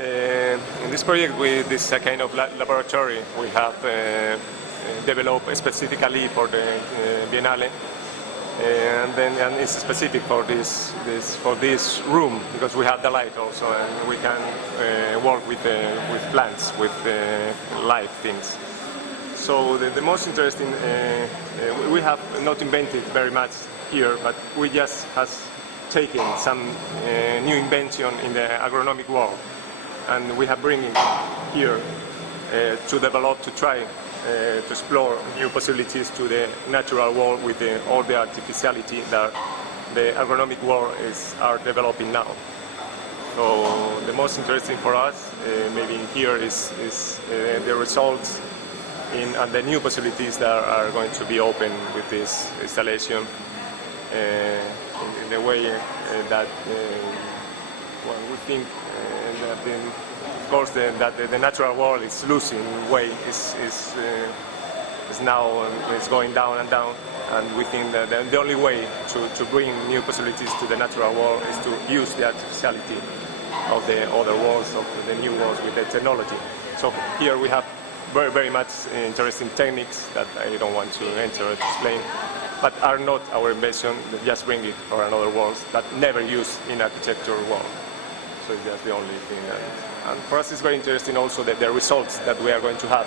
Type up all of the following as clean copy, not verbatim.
In this project, this is a kind of laboratory we have developed specifically for the biennale, and it's specific for this room because we have the light also, and we can work with plants, with live things. So the most interesting, we have not invented very much here, but we just has taken some new invention in the agronomic world, and we have bringing here to develop, to try to explore new possibilities to the natural world with all the artificiality that the agronomic world are developing now. So the most interesting for us maybe here is the results and the new possibilities that are going to be open with this installation in the way that well, we think that of course that the natural world is losing weight, is now is going down and down, and we think that the only way to bring new possibilities to the natural world is to use the artificiality of the other worlds, of the new worlds with the technology. So here we have very much interesting techniques that I don't want to enter to explain, but are not our invention, just bring it for another worlds that never used in architecture world. So it's just the only thing. And for us it's very interesting also that the results that we are going to have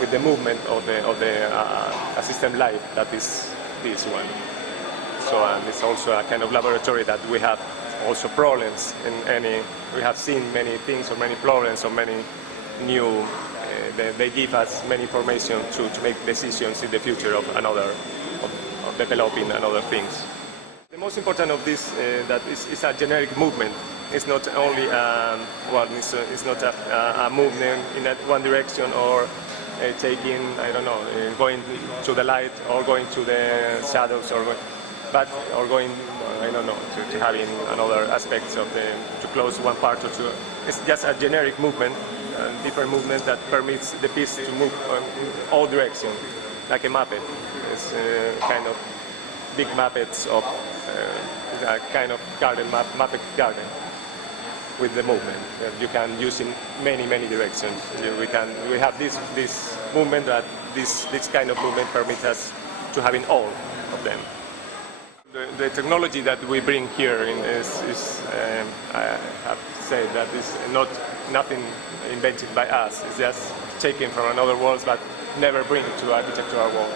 with the movement of the system light, that is this one. So it's also a kind of laboratory that we have also problems we have seen many things or many problems or many new they give us many information to make decisions in the future of developing another things. The most important of this that is a generic movement. It's not only it's not a movement in one direction or taking, I don't know, going to the light or going to the shadows or going, I don't know, to having another aspects of to close one part or two. It's just a generic movement, different movement that permits the piece to move in all directions, like a Muppet. It's kind of big Muppets of a kind of garden, Muppet garden, with the movement that you can use in many directions. We have this movement that this kind of movement permits us to having all of them. The technology that we bring here is I have to say that is nothing invented by us. It's just taken from another world, but never bring it to architectural world.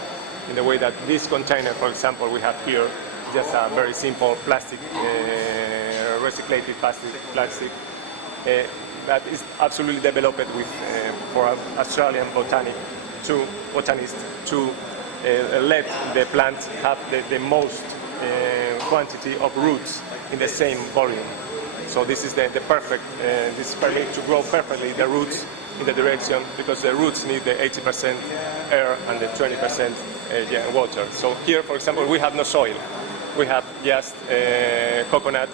In the way that this container, for example, we have here, just a very simple plastic, recycled plastic that is absolutely developed with for Australian botanists to let the plant have the most quantity of roots in the same volume. So this is the perfect, this permits to grow perfectly the roots in the direction, because the roots need the 80% air and the 20% water. So here, for example, we have no soil. We have just coconut,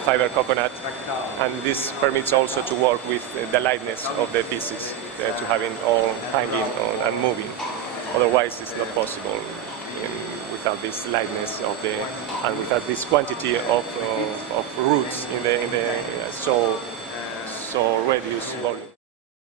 fiber coconut, and this permits also to work with the lightness of the pieces, to having all hanging and moving. Otherwise, it's not possible without this lightness and without this quantity of roots in the so reduced volume.